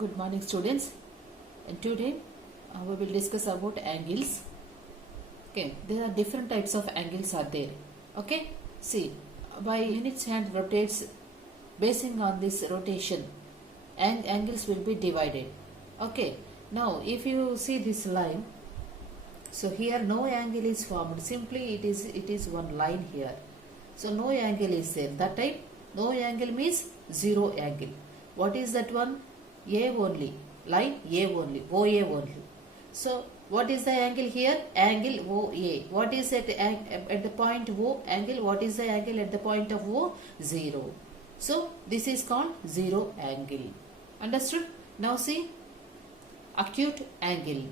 Good morning students, and today we will discuss about angles. Okay, there are different types of angles are there. Okay, see, by units hand rotates, basing on this rotation and angles will be divided. Okay, now if you see this line, so here no angle is formed, simply it is one line here. So no angle is there. That time no angle means zero angle. What is that one? A only, line A only, OA only. So what is the angle here? Angle OA. What is at the point O? Angle. What is the angle at the point of O? 0. So this is called zero angle. Understood? Now see, acute angle.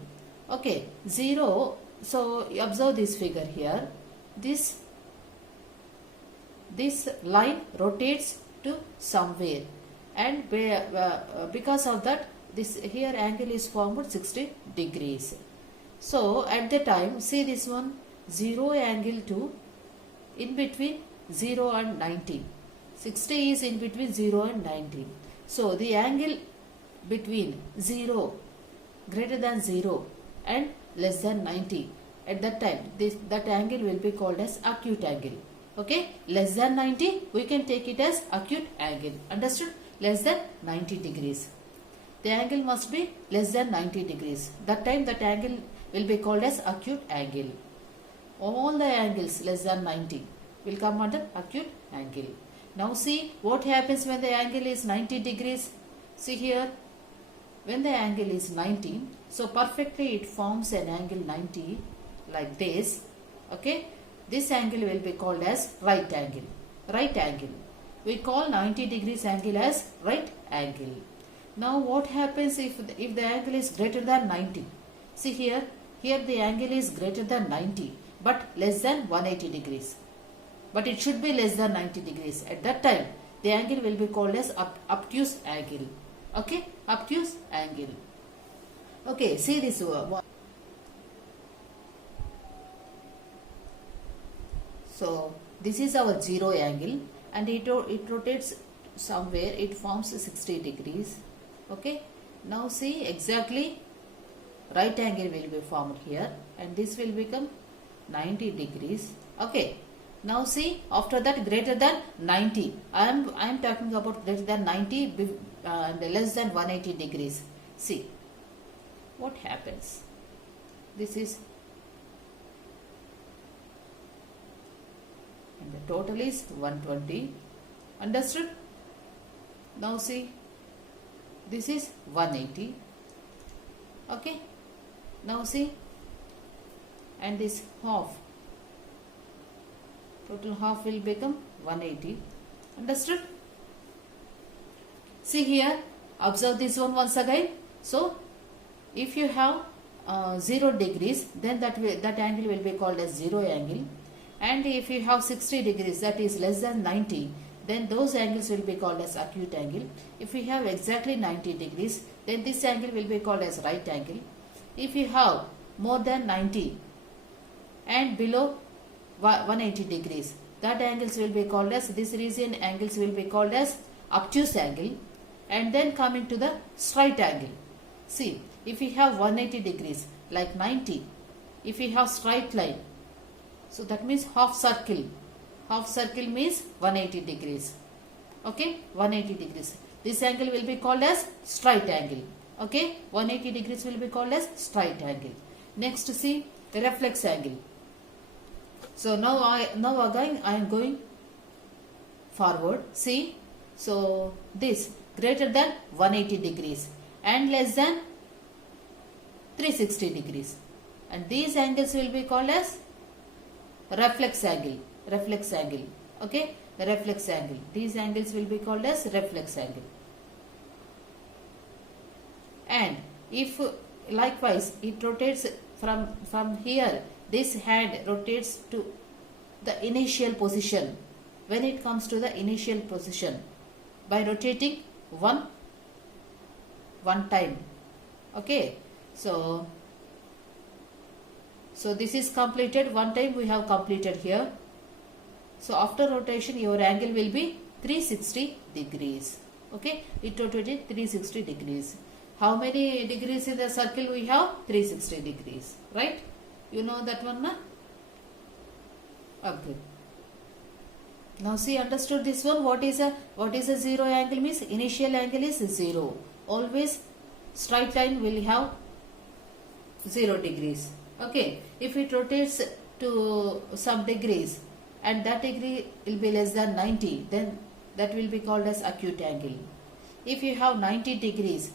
Okay, 0. So observe this figure here. This line rotates to somewhere, and because of that, this here angle is formed 60 degrees. So at the time, see this one, 0 angle to in between 0 and 90. 60 is in between 0 and 90. So the angle between 0 greater than 0 and less than 90, at that time that angle will be called as acute angle. Okay, less than 90 we can take it as acute angle. Understood? Less than 90 degrees. The angle must be less than 90 degrees. That time that angle will be called as acute angle. All the angles less than 90 will come under acute angle. Now see what happens when the angle is 90 degrees. See here, when the angle is 90, so perfectly it forms an angle 90 like this. Okay, this angle will be called as right angle. Right angle. We call 90 degrees angle as right angle. Now what happens if the angle is greater than 90? See here the angle is greater than 90 but less than 180 degrees. But it should be less than 90 degrees. At that time the angle will be called as obtuse angle. Okay, obtuse angle. Okay, see this one. So this is our zero angle, and it rotates somewhere, it forms 60 degrees. Okay, now see exactly right angle will be formed here, and this will become 90 degrees. Okay, now see, after that greater than 90, I am talking about greater than 90 and less than 180 degrees. See what happens. This is, and the total is 120. Understood? Now see, this is 180. Okay, now see, and this half, total half will become 180. Understood? See here, observe this one once again. So if you have 0 degrees, then that angle will be called as zero angle. And if you have 60 degrees, that is less than 90, then those angles will be called as acute angle. If we have exactly 90 degrees, then this angle will be called as right angle. If you have more than 90 and below 180 degrees, that angles will be called as, this region angles will be called as obtuse angle. And then coming to the straight angle. See, if we have 180 degrees like 90, if we have straight line, so that means half circle. Half circle means 180 degrees. Okay, 180 degrees. This angle will be called as straight angle. Okay, 180 degrees will be called as straight angle. Next, see the reflex angle. So now again I am going forward. See, so this greater than 180 degrees and less than 360 degrees, and these angles will be called as reflex angle. Reflex angle. Okay, the reflex angle. These angles will be called as reflex angle. And if likewise it rotates from here, this hand rotates to the initial position. When it comes to the initial position, by rotating one time. Okay, so this is completed. One time we have completed here. So after rotation your angle will be 360 degrees. Okay, it rotated 360 degrees. How many degrees in the circle we have? 360 degrees, right? You know that one, na? Okay. Now see, understood this one? What is a zero angle means? Initial angle is 0. Always straight line will have 0 degrees. Okay. If it rotates to some degrees and that degree will be less than 90, then that will be called as acute angle. If you have 90 degrees,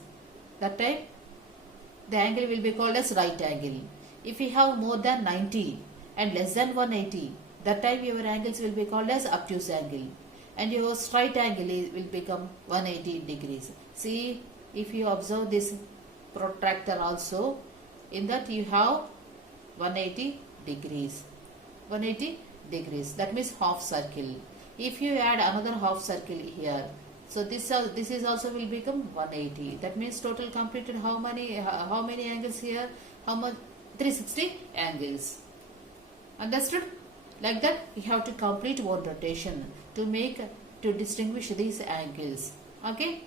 that time the angle will be called as right angle. If you have more than 90 and less than 180, that time your angles will be called as obtuse angle, and your straight angle will become 180 degrees. See, if you observe this protractor also, in that you have 180 degrees. 180 degrees, that means half circle. If you add another half circle here, so this is also will become 180. That means total completed how many angles here? How much? 360 angles. Understood? Like that, you have to complete one rotation to distinguish these angles. Okay?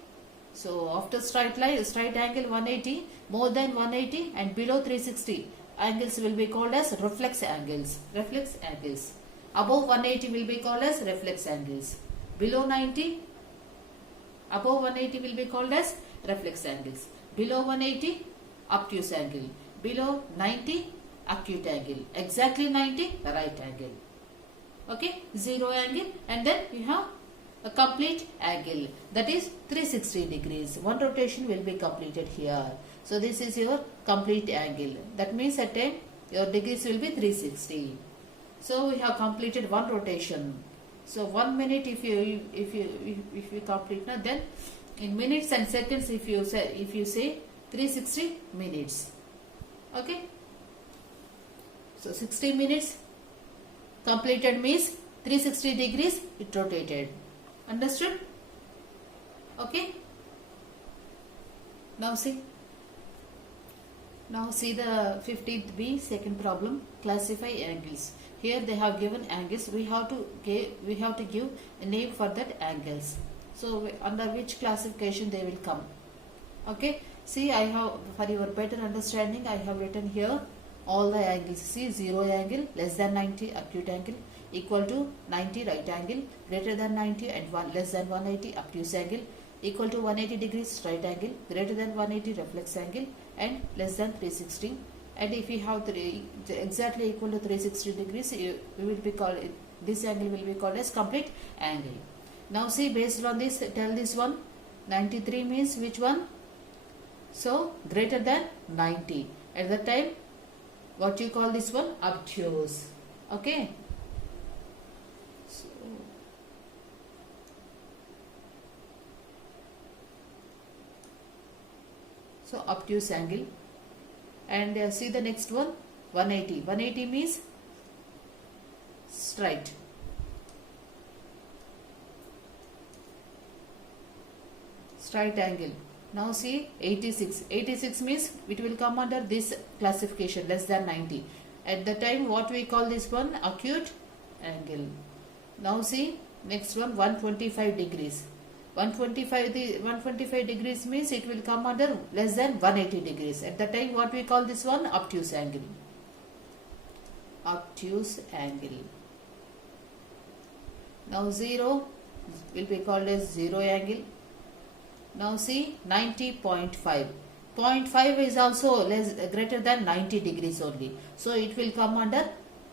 So after straight angle 180, more than 180 and below 360 angles will be called as reflex angles. Reflex angles. Above 180 will be called as reflex angles. Below 90, above 180 will be called as reflex angles. Below 180, obtuse angle. Below 90, acute angle. Exactly 90, right angle. Okay, 0 angle, and then you have a complete angle, that is 360 degrees. One rotation will be completed here. So this is your complete angle. That means at time your degrees will be 360. So we have completed one rotation. So 1 minute if you complete now, then in minutes and seconds if you say 360 minutes. Okay. So 60 minutes completed means 360 degrees it rotated. Understood? Okay. Now see the 15th B, second problem. Classify angles. Here they have given angles. We have to give a name for that angles. So under which classification they will come. Okay. See, I have, for your better understanding, I have written here all the angles. See, 0 angle, less than 90 acute angle, equal to 90 right angle, greater than 90 and less than 180 obtuse angle, equal to 180 degrees straight angle, greater than 180 reflex angle, and less than 360. And if you have exactly equal to 360 degrees, this angle will be called as complete angle. Now see, based on this, tell this one. 93 means which one? So greater than 90. At the time, what you call this one? Obtuse. Okay. So obtuse angle. And see the next one, 180. 180 means straight. Straight angle. Now see 86. 86 means it will come under this classification, less than 90. At the time, what we call this one? Acute angle. Now see next one, 125 degrees. 125 degrees means it will come under less than 180 degrees. At the time, what we call this one? Obtuse angle. Obtuse angle. Now 0 will be called as 0 angle. Now see 90.5. 0.5 is also greater than 90 degrees only. So it will come under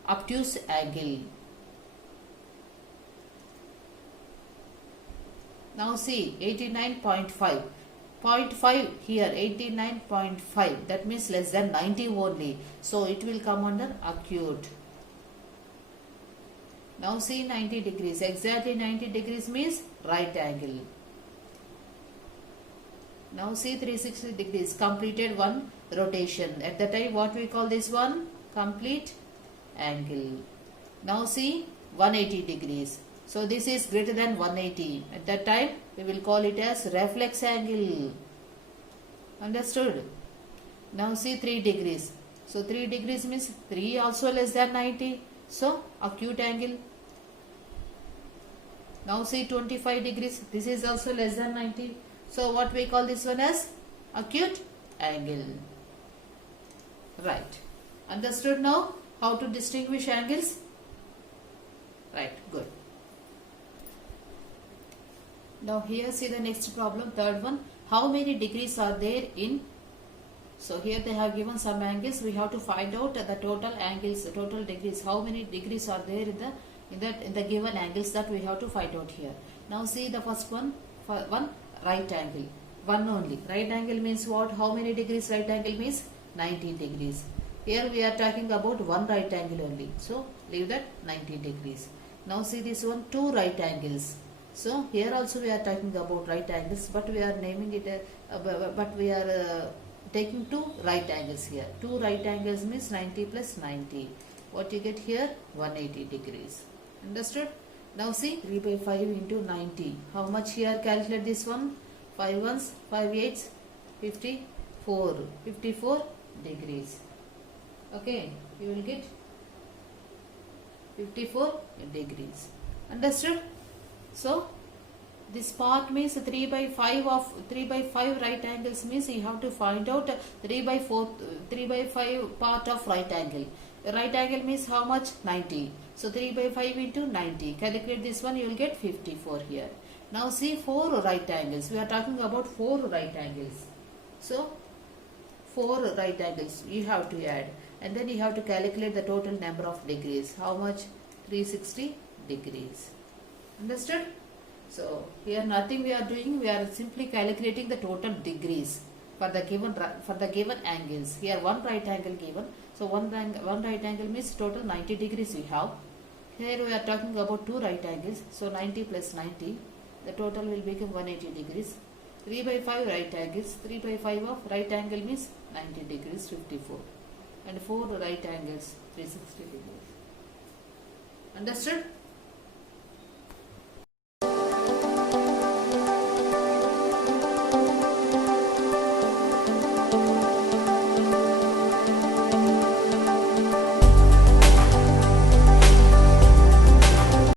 obtuse angle. Now see 89.5. 0.5 here, 89.5. That means less than 90 only. So it will come under acute. Now see 90 degrees. Exactly 90 degrees means right angle. Now see 360 degrees. Completed one rotation. At the time, what we call this one? Complete angle. Now see 180 degrees. So this is greater than 180. At that time, we will call it as reflex angle. Understood? Now see 3 degrees. So 3 degrees means 3 also less than 90. So acute angle. Now see 25 degrees. This is also less than 90. So what we call this one as acute angle. Right. Understood now how to distinguish angles? Right, good. Now here see the next problem, third one. How many degrees are there in? So here they have given some angles. We have to find out the total angles, the total degrees. How many degrees are there in the given angles, that we have to find out here. Now see the first one, right angle. One only. Right angle means what? How many degrees right angle means? 90 degrees. Here we are talking about one right angle only. So leave that 90 degrees. Now see this one, two right angles. So here also we are talking about right angles, but we are naming it, but we are taking two right angles here. Two right angles means 90 plus 90. What you get here? 180 degrees. Understood? Now see 3 by 5 into 90. How much here? Calculate this one. 5 ones, 5 eights, 54. 54 degrees. Okay, you will get 54 degrees. Understood? So this part means 3 by 5 of 3 by 5 right angles means you have to find out 3 by 5 part of right angle. Right angle means how much? 90. So 3 by 5 into 90. Calculate this one, you will get 54 here. Now see 4 right angles. We are talking about 4 right angles. So 4 right angles you have to add, and then you have to calculate the total number of degrees. How much? 360 degrees. Understood? So here nothing we are doing, we are simply calculating the total degrees for the given angles. Here one right angle given, so one right angle means total 90 degrees we have. Here we are talking about two right angles, so 90 plus 90, the total will become 180 degrees. 3 by 5 right angles, 3 by 5 of right angle means 90 degrees, 54, and 4 right angles, 360 degrees. Understood?